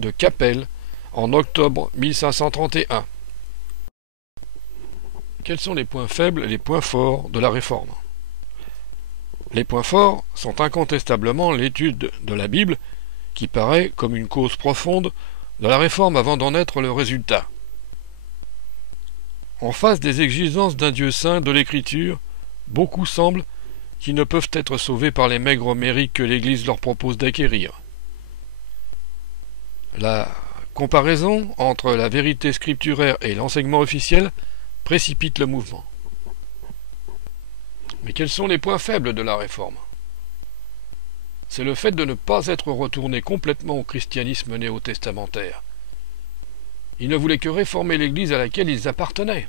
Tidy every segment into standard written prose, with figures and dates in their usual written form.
de Cappel en octobre 1531. Quels sont les points faibles et les points forts de la Réforme? Les points forts sont incontestablement l'étude de la Bible, qui paraît comme une cause profonde de la Réforme avant d'en être le résultat. En face des exigences d'un Dieu saint de l'Écriture, beaucoup semblent qui ne peuvent être sauvés par les maigres mérites que l'Église leur propose d'acquérir. La comparaison entre la vérité scripturaire et l'enseignement officiel précipite le mouvement. Mais quels sont les points faibles de la Réforme? C'est le fait de ne pas être retourné complètement au christianisme néo-testamentaire. Ils ne voulaient que réformer l'Église à laquelle ils appartenaient.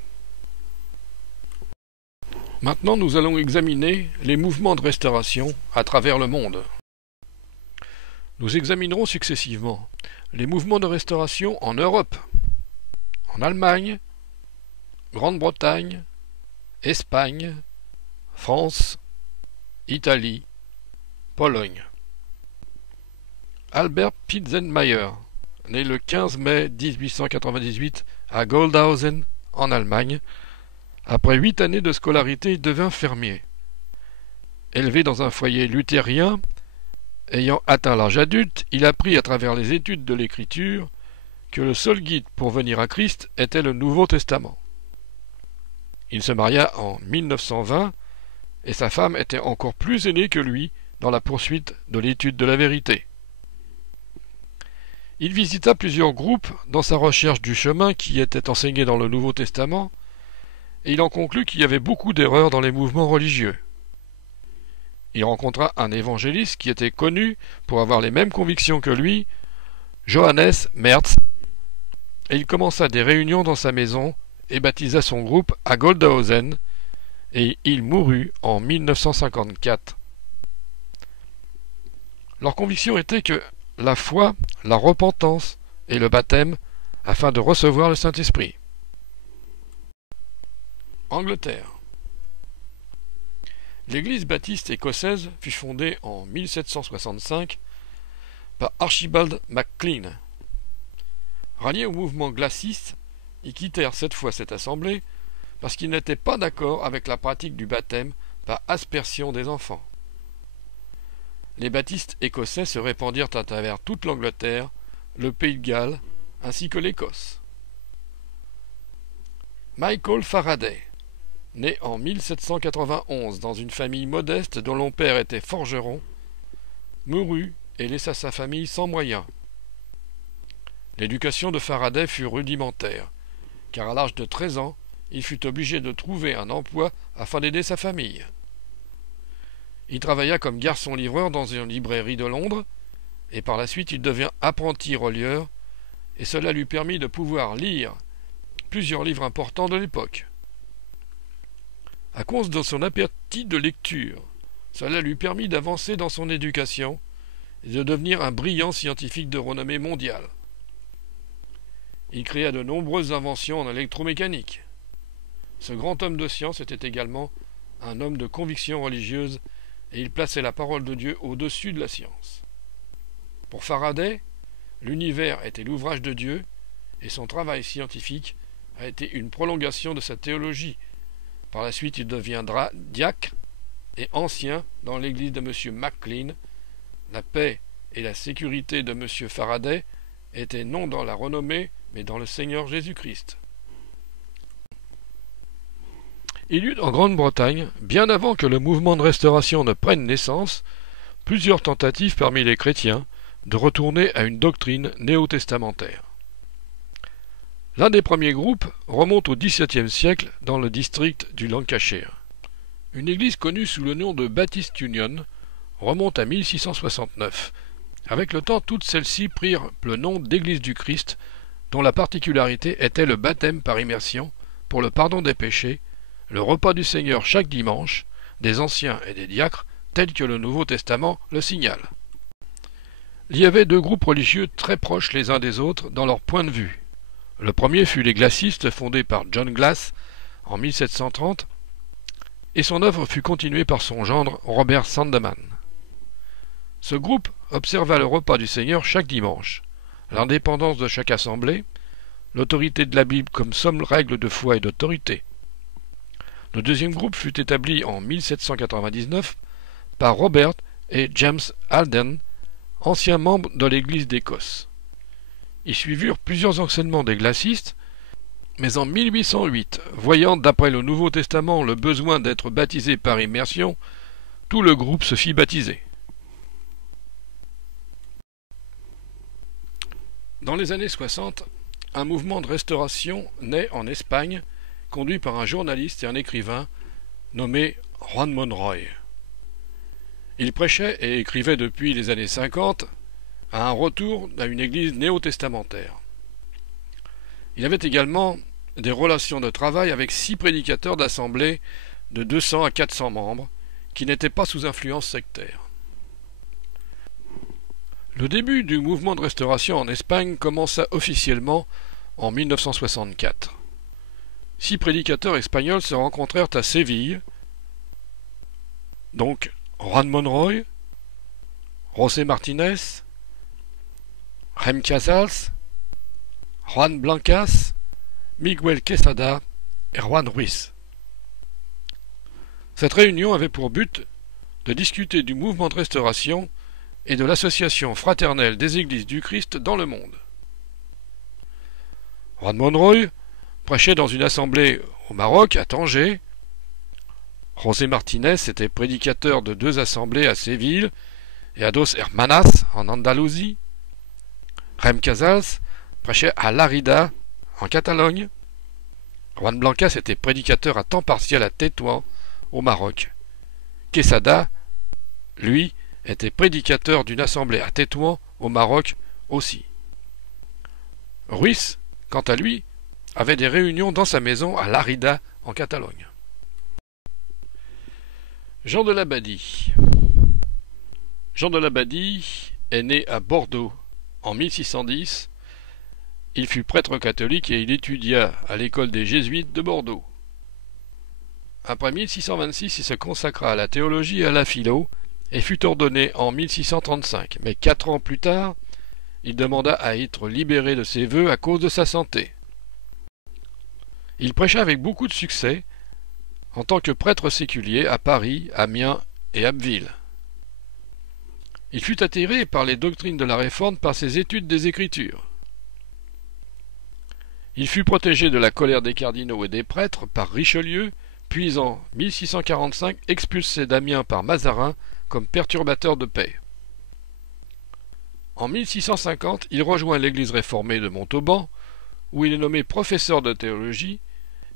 Maintenant, nous allons examiner les mouvements de restauration à travers le monde. Nous examinerons successivement les mouvements de restauration en Europe, en Allemagne, Grande-Bretagne, Espagne, France, Italie, Pologne. Albert Pitzenmayer, né le 15 mai 1898 à Goldhausen, en Allemagne, après 8 années de scolarité, il devint fermier. Élevé dans un foyer luthérien, ayant atteint l'âge adulte, il apprit à travers les études de l'Écriture que le seul guide pour venir à Christ était le Nouveau Testament. Il se maria en 1920 et sa femme était encore plus aînée que lui dans la poursuite de l'étude de la vérité. Il visita plusieurs groupes dans sa recherche du chemin qui était enseigné dans le Nouveau Testament, et il en conclut qu'il y avait beaucoup d'erreurs dans les mouvements religieux. Il rencontra un évangéliste qui était connu pour avoir les mêmes convictions que lui, Johannes Merz, et il commença des réunions dans sa maison et baptisa son groupe à Goldhausen, et il mourut en 1954. Leur conviction était que la foi, la repentance et le baptême afin de recevoir le Saint-Esprit. Angleterre. L'Église baptiste écossaise fut fondée en 1765 par Archibald MacLean. Ralliés au mouvement glaciste, ils quittèrent cette fois cette assemblée parce qu'ils n'étaient pas d'accord avec la pratique du baptême par aspersion des enfants. Les baptistes écossais se répandirent à travers toute l'Angleterre, le Pays de Galles ainsi que l'Écosse. Michael Faraday, né en 1791 dans une famille modeste dont le père était forgeron, mourut et laissa sa famille sans moyens. L'éducation de Faraday fut rudimentaire, car à l'âge de 13 ans, il fut obligé de trouver un emploi afin d'aider sa famille. Il travailla comme garçon-livreur dans une librairie de Londres, et par la suite il devint apprenti relieur, et cela lui permit de pouvoir lire plusieurs livres importants de l'époque. À cause de son appétit de lecture, cela lui permit d'avancer dans son éducation et de devenir un brillant scientifique de renommée mondiale. Il créa de nombreuses inventions en électromécanique. Ce grand homme de science était également un homme de conviction religieuse et il plaçait la parole de Dieu au-dessus de la science. Pour Faraday, l'univers était l'ouvrage de Dieu et son travail scientifique a été une prolongation de sa théologie. Par la suite, il deviendra diacre et ancien dans l'église de M. MacLean. La paix et la sécurité de M. Faraday étaient non dans la renommée, mais dans le Seigneur Jésus-Christ. Il y eut en Grande-Bretagne, bien avant que le mouvement de restauration ne prenne naissance, plusieurs tentatives parmi les chrétiens de retourner à une doctrine néo-testamentaire. L'un des premiers groupes remonte au XVIIe siècle dans le district du Lancashire. Une église connue sous le nom de Baptist Union remonte à 1669. Avec le temps, toutes celles-ci prirent le nom d'Église du Christ, dont la particularité était le baptême par immersion pour le pardon des péchés, le repas du Seigneur chaque dimanche, des anciens et des diacres, tel que le Nouveau Testament le signale. Il y avait deux groupes religieux très proches les uns des autres dans leur point de vue. Le premier fut les glacistes fondés par John Glass en 1730 et son œuvre fut continuée par son gendre Robert Sandeman. Ce groupe observa le repas du Seigneur chaque dimanche. l'indépendance de chaque assemblée, l'autorité de la Bible comme seule règle de foi et d'autorité. Le deuxième groupe fut établi en 1799 par Robert et James Alden, anciens membres de l'Église d'Écosse. Y suivirent plusieurs enseignements des glacistes, mais en 1808, voyant d'après le Nouveau Testament le besoin d'être baptisé par immersion, tout le groupe se fit baptiser. Dans les années 60, un mouvement de restauration naît en Espagne, conduit par un journaliste et un écrivain nommé Juan Monroy. Il prêchait et écrivait depuis les années 50 à un retour à une église néo-testamentaire. Il avait également des relations de travail avec 6 prédicateurs d'assemblée de 200 à 400 membres qui n'étaient pas sous influence sectaire. Le début du mouvement de restauration en Espagne commença officiellement en 1964. 6 prédicateurs espagnols se rencontrèrent à Séville, donc Juan Monroy, José Martinez, Jaime Casals, Juan Blancas, Miguel Quesada et Juan Ruiz. Cette réunion avait pour but de discuter du mouvement de restauration et de l'association fraternelle des églises du Christ dans le monde. Juan Monroy prêchait dans une assemblée au Maroc, à Tanger. José Martinez était prédicateur de 2 assemblées à Séville et à Dos Hermanas en Andalousie. Jaime Casals prêchait à Lérida en Catalogne. Juan Blancas était prédicateur à temps partiel à Tétouan au Maroc. Quesada, lui, était prédicateur d'une assemblée à Tétouan au Maroc aussi. Ruiz, quant à lui, avait des réunions dans sa maison à Lérida en Catalogne. Jean de Labadie. Jean de Labadie est né à Bordeaux en 1610. Il fut prêtre catholique et il étudia à l'école des Jésuites de Bordeaux. Après 1626, il se consacra à la théologie et à la philo et fut ordonné en 1635. Mais 4 ans plus tard, il demanda à être libéré de ses vœux à cause de sa santé. Il prêcha avec beaucoup de succès en tant que prêtre séculier à Paris, Amiens et Abbeville. Il fut attiré par les doctrines de la Réforme par ses études des Écritures. Il fut protégé de la colère des cardinaux et des prêtres par Richelieu, puis en 1645 expulsé d'Amiens par Mazarin comme perturbateur de paix. En 1650, il rejoint l'église réformée de Montauban, où il est nommé professeur de théologie,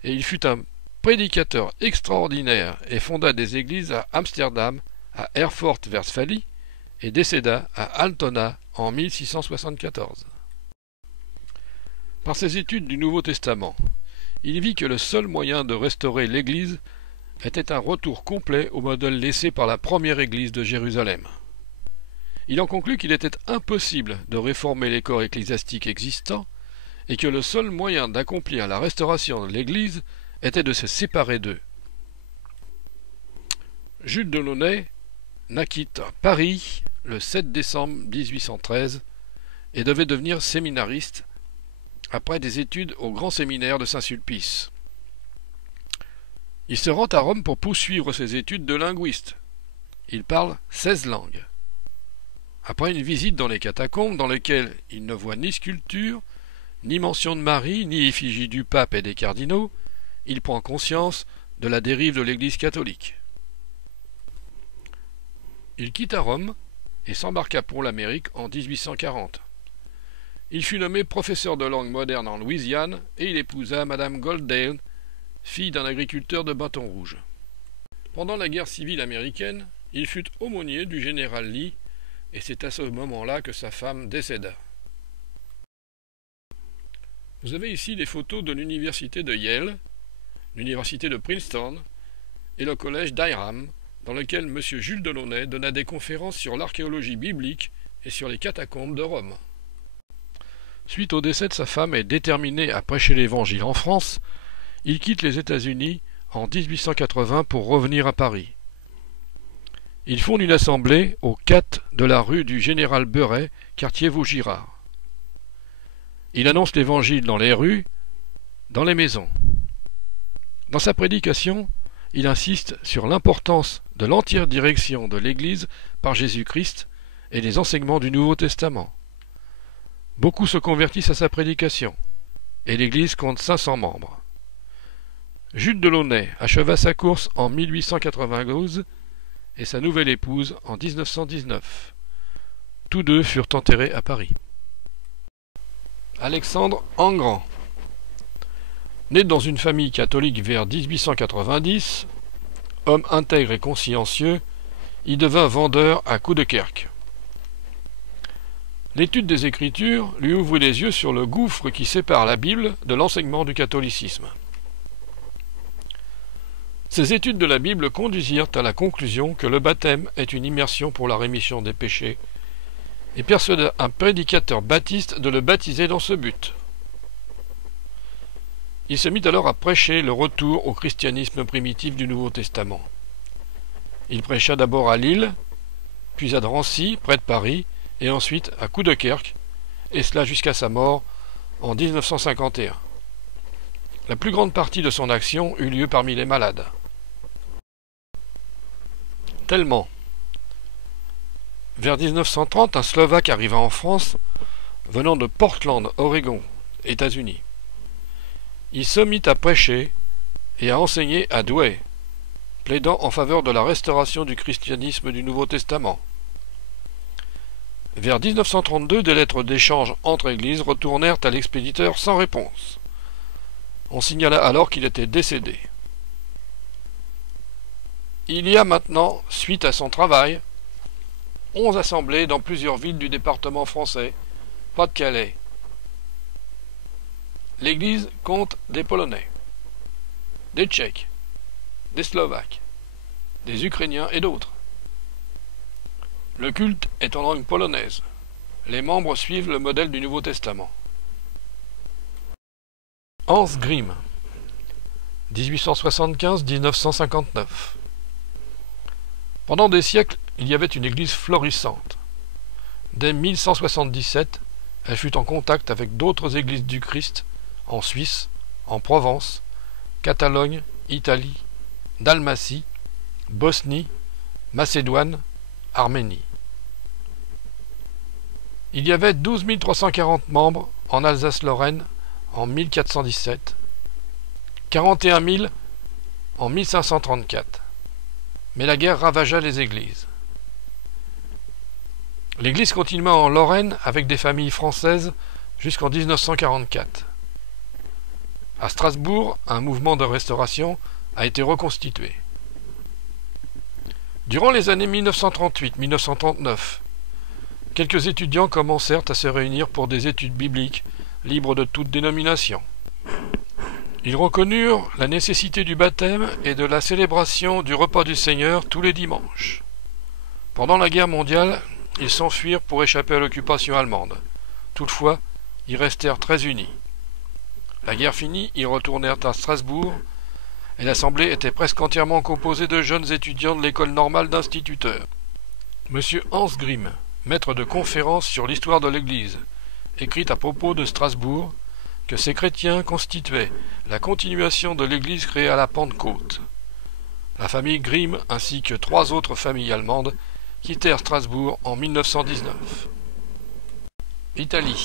et il fut un prédicateur extraordinaire et fonda des églises à Amsterdam, à Erfurt-Westphalie, et décéda à Altona en 1674. Par ses études du Nouveau Testament, il vit que le seul moyen de restaurer l'Église était un retour complet au modèle laissé par la première Église de Jérusalem. Il en conclut qu'il était impossible de réformer les corps ecclésiastiques existants et que le seul moyen d'accomplir la restauration de l'Église était de se séparer d'eux. Jules Delaunay naquit à Paris le 7 décembre 1813 et devait devenir séminariste après des études au grand séminaire de Saint-Sulpice. Il se rend à Rome pour poursuivre ses études de linguiste. Il parle 16 langues. Après une visite dans les catacombes dans lesquelles il ne voit ni sculpture, ni mention de Marie, ni effigie du pape et des cardinaux, il prend conscience de la dérive de l'Église catholique. Il quitta Rome et s'embarqua pour l'Amérique en 1840. Il fut nommé professeur de langue moderne en Louisiane et il épousa Madame Goldale, fille d'un agriculteur de Bâton Rouge. Pendant la guerre civile américaine, il fut aumônier du général Lee et c'est à ce moment-là que sa femme décéda. Vous avez ici des photos de l'université de Yale, l'université de Princeton et le collège d'Hiram, dans lequel M. Jules Delaunay donna des conférences sur l'archéologie biblique et sur les catacombes de Rome. Suite au décès de sa femme et déterminé à prêcher l'Évangile en France, il quitte les États-Unis en 1880 pour revenir à Paris. Il fonde une assemblée au 4 de la rue du Général Beuret, quartier Vaugirard. Il annonce l'Évangile dans les rues, dans les maisons. Dans sa prédication, il insiste sur l'importance de l'entière direction de l'Église par Jésus-Christ et les enseignements du Nouveau Testament. Beaucoup se convertissent à sa prédication, et l'Église compte 500 membres. Jules Delaunay acheva sa course en 1892 et sa nouvelle épouse en 1919. Tous deux furent enterrés à Paris. Alexandre Engrand. Né dans une famille catholique vers 1890, homme intègre et consciencieux, il devint vendeur à Coudekerque. L'étude des Écritures lui ouvrit les yeux sur le gouffre qui sépare la Bible de l'enseignement du catholicisme. Ces études de la Bible conduisirent à la conclusion que le baptême est une immersion pour la rémission des péchés et persuada un prédicateur baptiste de le baptiser dans ce but. Il se mit alors à prêcher le retour au christianisme primitif du Nouveau Testament. Il prêcha d'abord à Lille, puis à Drancy, près de Paris, et ensuite à Coudekerque, et cela jusqu'à sa mort en 1951. La plus grande partie de son action eut lieu parmi les malades. Tellement. Vers 1930, un Slovaque arriva en France, venant de Portland, Oregon, États-Unis. Il se mit à prêcher et à enseigner à Douai, plaidant en faveur de la restauration du christianisme du Nouveau Testament. Vers 1932, des lettres d'échange entre églises retournèrent à l'expéditeur sans réponse. On signala alors qu'il était décédé. Il y a maintenant, suite à son travail, 11 assemblées dans plusieurs villes du département français, Pas-de-Calais. L'Église compte des Polonais, des Tchèques, des Slovaques, des Ukrainiens et d'autres. Le culte est en langue polonaise. Les membres suivent le modèle du Nouveau Testament. Hans Grimm, 1875-1959. Pendant des siècles, il y avait une église florissante. Dès 1177, elle fut en contact avec d'autres églises du Christ en Suisse, en Provence, Catalogne, Italie, Dalmatie, Bosnie, Macédoine, Arménie. Il y avait 12 340 membres en Alsace-Lorraine en 1417, 41 000 en 1534. Mais la guerre ravagea les églises. L'église continua en Lorraine avec des familles françaises jusqu'en 1944. À Strasbourg, un mouvement de restauration a été reconstitué. Durant les années 1938-1939, quelques étudiants commencèrent à se réunir pour des études bibliques libres de toute dénomination. Ils reconnurent la nécessité du baptême et de la célébration du repas du Seigneur tous les dimanches. Pendant la guerre mondiale, ils s'enfuirent pour échapper à l'occupation allemande. Toutefois, ils restèrent très unis. La guerre finie, ils retournèrent à Strasbourg, et l'assemblée était presque entièrement composée de jeunes étudiants de l'école normale d'instituteurs. Monsieur Hans Grimm, maître de conférences sur l'histoire de l'Église, écrit à propos de Strasbourg que ces chrétiens constituaient la continuation de l'Église créée à la Pentecôte. La famille Grimm ainsi que 3 autres familles allemandes quittèrent Strasbourg en 1919. Italie.